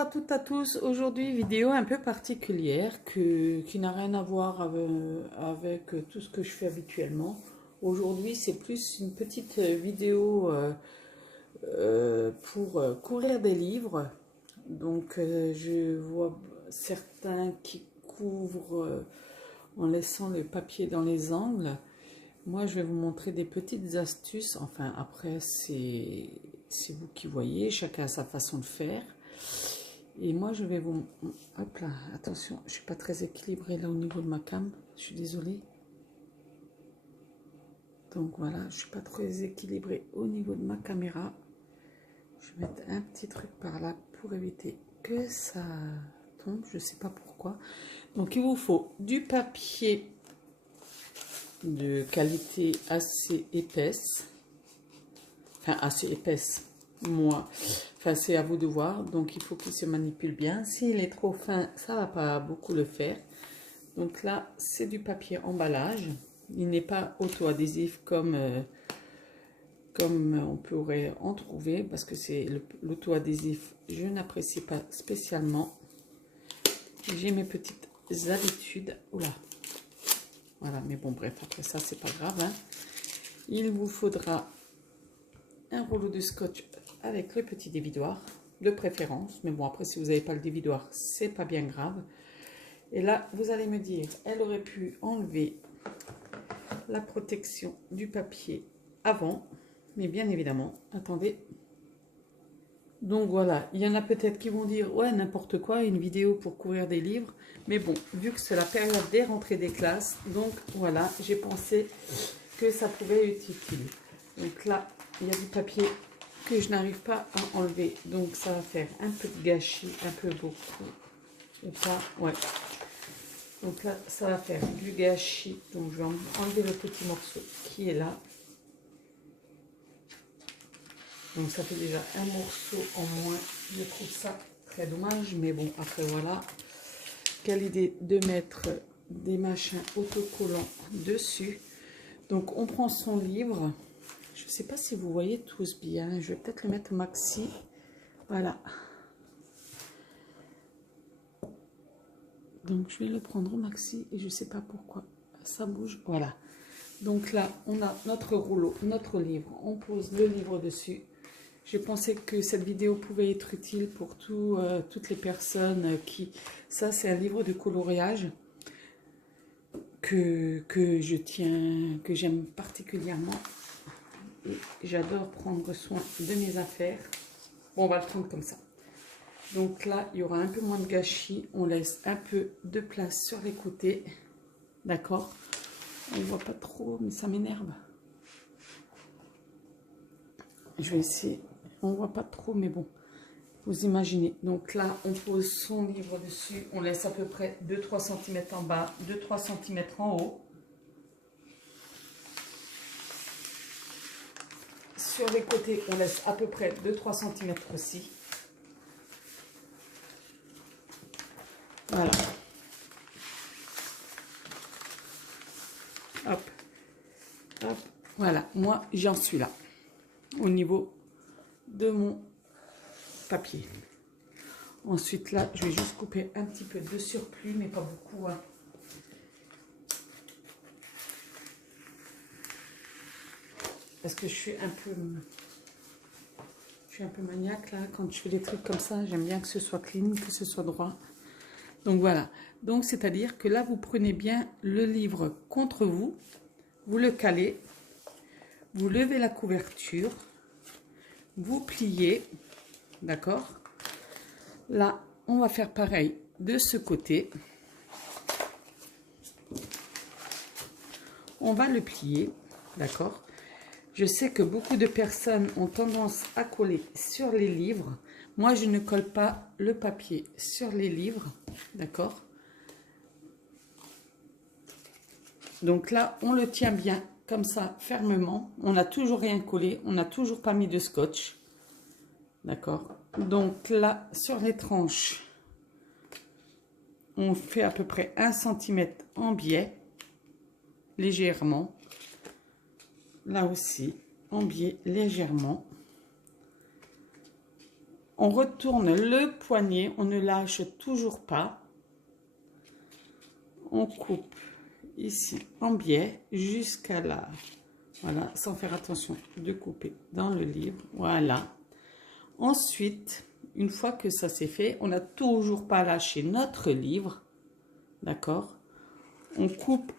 à toutes et à tous. Aujourd'hui, vidéo un peu particulière qui n'a rien à voir avec tout ce que je fais habituellement. Aujourd'hui, c'est plus une petite vidéo pour courir des livres. Donc, je vois certains qui couvrent en laissant le papier dans les angles. Moi, je vais vous montrer des petites astuces. Enfin, après, c'est vous qui voyez. Chacun a sa façon de faire. Et moi, je vais vous... Hop là, attention, je ne suis pas très équilibrée là au niveau de ma cam. Je suis désolée. Donc voilà, je ne suis pas très équilibrée au niveau de ma caméra. Je vais mettre un petit truc par là pour éviter que ça tombe. Je ne sais pas pourquoi. Donc, il vous faut du papier de qualité assez épaisse. Enfin, assez épaisse. Moi, enfin, c'est à vous de voir. Donc, il faut qu'il se manipule bien. S'il est trop fin, ça va pas beaucoup le faire. Donc là, c'est du papier emballage. Il n'est pas auto-adhésif comme on pourrait en trouver, parce que c'est l'auto-adhésif, je n'apprécie pas spécialement. J'ai mes petites habitudes. Oula. Voilà, mais bon, bref, après ça, c'est pas grave. Hein. Il vous faudra un rouleau de scotch avec le petit dévidoir, de préférence. Mais bon, après, si vous n'avez pas le dévidoir, c'est pas bien grave. Et là, vous allez me dire, elle aurait pu enlever la protection du papier avant. Mais bien évidemment, attendez. Donc voilà, il y en a peut-être qui vont dire, ouais, n'importe quoi, une vidéo pour courir des livres. Mais bon, vu que c'est la période des rentrées des classes, donc voilà, j'ai pensé que ça pouvait être utile. Donc là, il y a du papier que je n'arrive pas à enlever. Donc ça va faire un peu de gâchis, un peu beaucoup. Ou pas, ouais. Donc là, ça va faire du gâchis. Donc je vais enlever le petit morceau qui est là. Donc ça fait déjà un morceau en moins. Je trouve ça très dommage. Mais bon, après voilà. Quelle idée de mettre des machins autocollants dessus. Donc on prend son livre. Je ne sais pas si vous voyez tous bien. Je vais peut-être le mettre maxi. Voilà. Donc je vais le prendre au maxi et je ne sais pas pourquoi. Ça bouge. Voilà. Donc là, on a notre rouleau, notre livre. On pose le livre dessus. Je pensais que cette vidéo pouvait être utile pour toutes les personnes qui... Ça, c'est un livre de coloriage que je tiens, que j'aime particulièrement. Et j'adore prendre soin de mes affaires. Bon, on va le prendre comme ça. Donc là, il y aura un peu moins de gâchis. On laisse un peu de place sur les côtés. D'accord? On ne voit pas trop, mais ça m'énerve. Je vais essayer. On ne voit pas trop, mais bon. Vous imaginez. Donc là, on pose son livre dessus. On laisse à peu près 2-3 cm en bas, 2-3 cm en haut. Sur les côtés, on laisse à peu près 2-3 cm aussi. Voilà. Hop. Hop. Voilà. Moi, j'en suis là. Au niveau de mon papier. Ensuite, là, je vais juste couper un petit peu de surplus, mais pas beaucoup. Hein. Parce que je suis un peu maniaque, là. Quand je fais des trucs comme ça, j'aime bien que ce soit clean, que ce soit droit. Donc, voilà. Donc, c'est-à-dire que là, vous prenez bien le livre contre vous. Vous le calez. Vous levez la couverture. Vous pliez. D'accord? Là, on va faire pareil de ce côté. On va le plier, d'accord? Je sais que beaucoup de personnes ont tendance à coller sur les livres. Moi, je ne colle pas le papier sur les livres, d'accord? Donc là, on le tient bien comme ça, fermement. On n'a toujours rien collé, on n'a toujours pas mis de scotch, d'accord? Donc là, sur les tranches, on fait à peu près 1 cm en biais, légèrement. Là aussi, en biais légèrement. On retourne le poignet, on ne lâche toujours pas. On coupe ici en biais jusqu'à là. Voilà, sans faire attention de couper dans le livre. Voilà. Ensuite, une fois que ça c'est fait, on n'a toujours pas lâché notre livre. D'accord? On coupe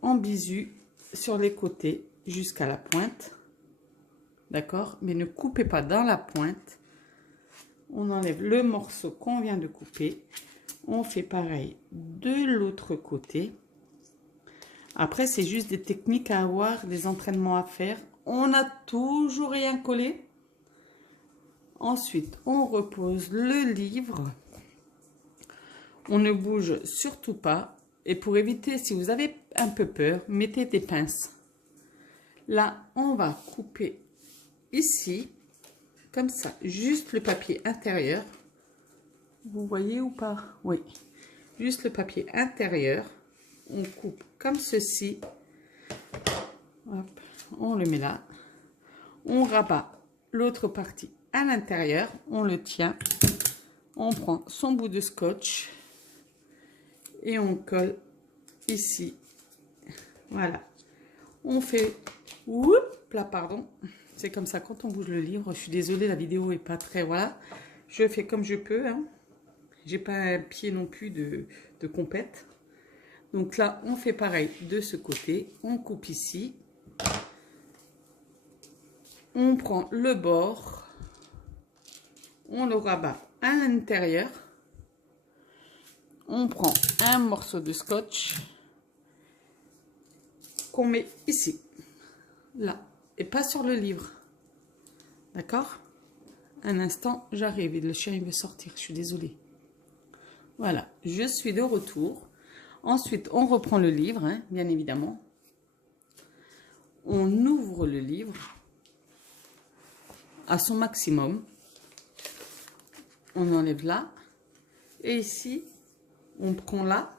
en bisu sur les côtés jusqu'à la pointe. D'accord? Mais ne coupez pas dans la pointe. On enlève le morceau qu'on vient de couper. On fait pareil de l'autre côté. Après, c'est juste des techniques à avoir, des entraînements à faire. On n'a toujours rien collé. Ensuite, on repose le livre. On ne bouge surtout pas. Et pour éviter, si vous avez un peu peur, mettez des pinces. Là, on va couper ici, comme ça, juste le papier intérieur. Vous voyez ou pas? Oui. Juste le papier intérieur. On coupe comme ceci. Hop, on le met là. On rabat l'autre partie à l'intérieur. On le tient. On prend son bout de scotch. Et on colle ici. Voilà. On fait... Oups, là, pardon. C'est comme ça quand on bouge le livre. Je suis désolée, la vidéo est pas très... Voilà. Je fais comme je peux. Hein. J'ai pas un pied non plus de compète. Donc là, on fait pareil de ce côté. On coupe ici. On prend le bord. On le rabat à l'intérieur. On prend un morceau de scotch qu'on met ici. Là. Et pas sur le livre. D'accord? Un instant, j'arrive. Et le chien, il veut sortir. Je suis désolée. Voilà. Je suis de retour. Ensuite, on reprend le livre, hein, bien évidemment. On ouvre le livre à son maximum. On enlève là. Et ici, on prend là,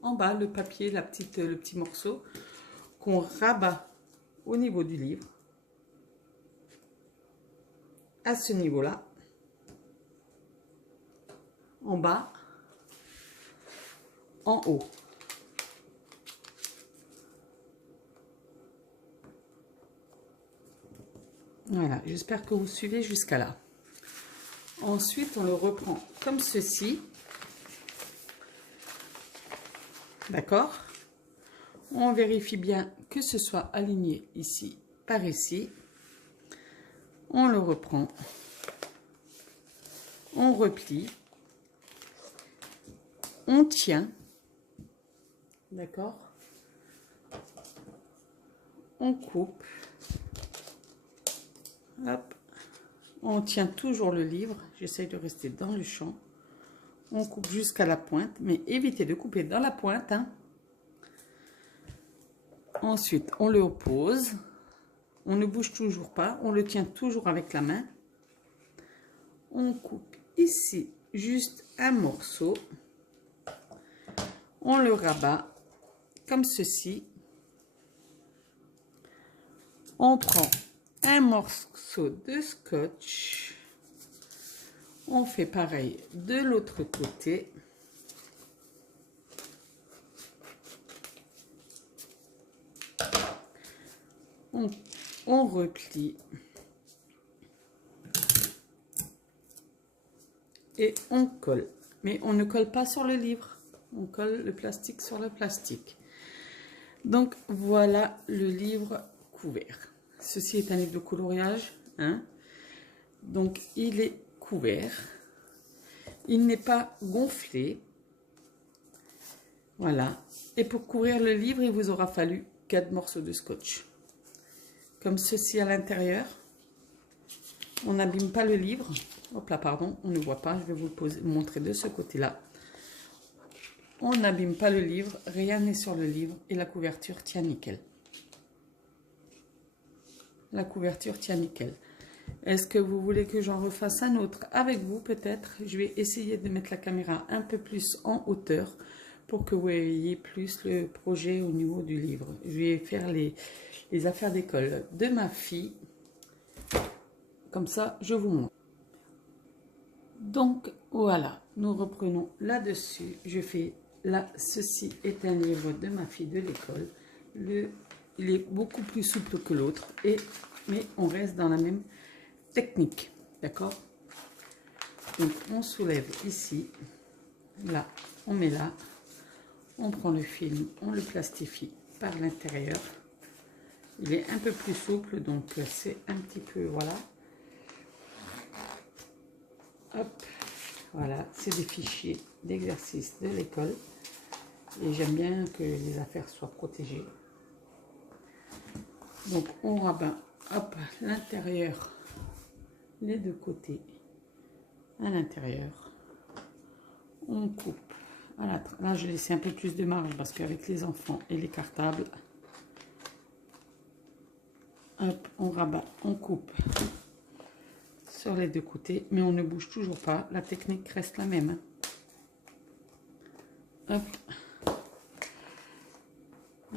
en bas, le papier, le petit morceau qu'on rabat au niveau du livre. À ce niveau-là. En bas. En haut. Voilà, j'espère que vous suivez jusqu'à là. Ensuite, on le reprend comme ceci. D'accord? On vérifie bien que ce soit aligné ici, par ici. On le reprend. On replie. On tient. D'accord? On coupe. Hop. On tient toujours le livre. J'essaye de rester dans le champ. On coupe jusqu'à la pointe, mais évitez de couper dans la pointe. Hein. Ensuite, on le oppose. On ne bouge toujours pas. On le tient toujours avec la main. On coupe ici juste un morceau. On le rabat comme ceci. On prend un morceau de scotch. On fait pareil de l'autre côté. On replie. Et on colle. Mais on ne colle pas sur le livre. On colle le plastique sur le plastique. Donc voilà le livre couvert. Ceci est un livre de coloriage. Hein? Donc il est couvert. Il n'est pas gonflé. Voilà. Et pour couvrir le livre, il vous aura fallu 4 morceaux de scotch. Comme ceci à l'intérieur. On n'abîme pas le livre. Hop là, pardon, on ne voit pas. Je vais vous le montrer de ce côté-là. On n'abîme pas le livre. Rien n'est sur le livre. Et la couverture tient nickel. La couverture tient nickel. Est-ce que vous voulez que j'en refasse un autre avec vous peut-être? Je vais essayer de mettre la caméra un peu plus en hauteur pour que vous voyez plus le projet au niveau du livre. Je vais faire les affaires d'école de ma fille. Comme ça, je vous montre. Donc voilà, nous reprenons là-dessus. Je fais là, ceci est un livre de ma fille de l'école. Il est beaucoup plus souple que l'autre, mais on reste dans la même technique, d'accord? Donc on soulève ici, là, on met là, on prend le film, on le plastifie par l'intérieur. Il est un peu plus souple, donc c'est un petit peu, voilà. Hop, voilà, c'est des fichiers d'exercice de l'école. Et j'aime bien que les affaires soient protégées. Donc on rabat, hop, l'intérieur, les deux côtés, à l'intérieur. On coupe. Voilà, là j'ai laissé un peu plus de marge parce qu'avec les enfants et les cartables, hop, on rabat, on coupe sur les deux côtés, mais on ne bouge toujours pas, la technique reste la même. Hop.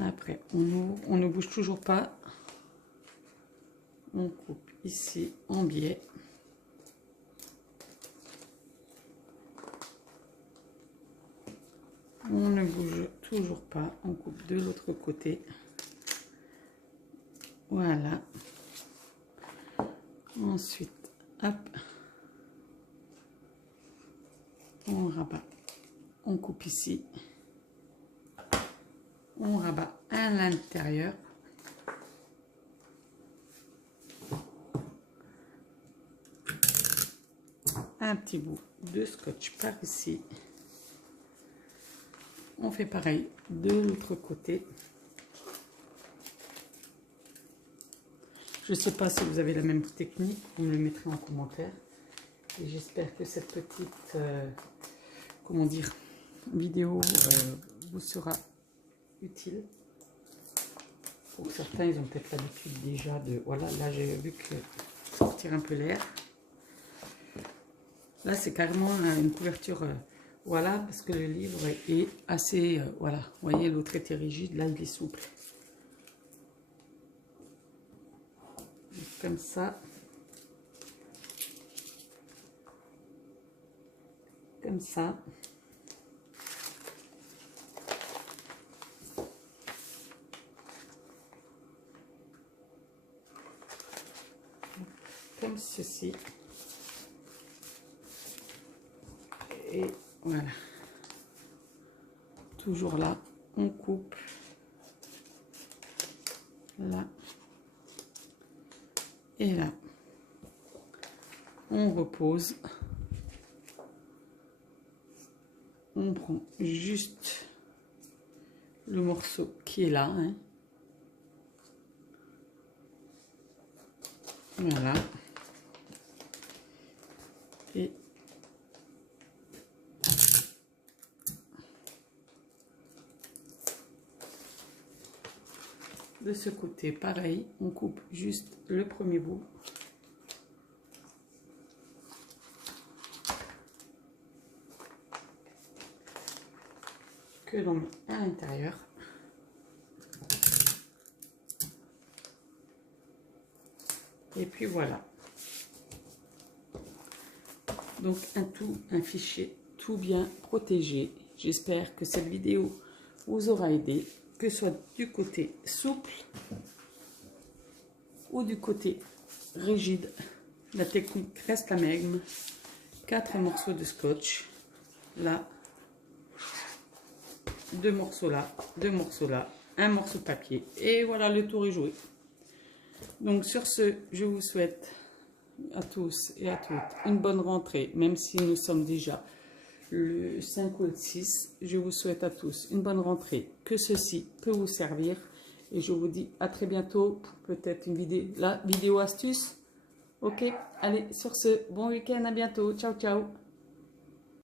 Après, on ouvre, on ne bouge toujours pas, on coupe ici en biais. On ne bouge toujours pas, on coupe de l'autre côté. Voilà. Ensuite, hop, on rabat, on coupe ici, on rabat à l'intérieur. Un petit bout de scotch par ici. On fait pareil de l'autre côté. Je ne sais pas si vous avez la même technique, vous me le mettrez en commentaire. Et j'espère que cette petite, comment dire, vidéo vous sera utile. Pour certains, ils ont peut-être l'habitude déjà de... Voilà, là j'ai vu que sortir un peu l'air. Là c'est carrément une couverture, voilà, parce que le livre est assez, voilà. Vous voyez, l'autre était rigide, là il est souple. Comme ça. Comme ça. Comme ceci. Et voilà. Toujours là, on coupe. Là. Et là. On repose. On prend juste le morceau qui est là. Hein. Voilà. Et de ce côté, pareil, on coupe juste le premier bout. Que l'on met à l'intérieur. Et puis voilà. Donc un fichier tout bien protégé. J'espère que cette vidéo vous aura aidé, que ce soit du côté souple ou du côté rigide. La technique reste la même. 4 morceaux de scotch. Là. 2 morceaux là, 2 morceaux là, un morceau de papier. Et voilà, le tour est joué. Donc sur ce, je vous souhaite à tous et à toutes une bonne rentrée, même si nous sommes déjà le 5 ou le 6. Je vous souhaite à tous une bonne rentrée, que ceci peut vous servir. Et je vous dis à très bientôt pour peut-être une vidéo astuce. Ok, allez, sur ce, bon week-end, à bientôt. Ciao, ciao.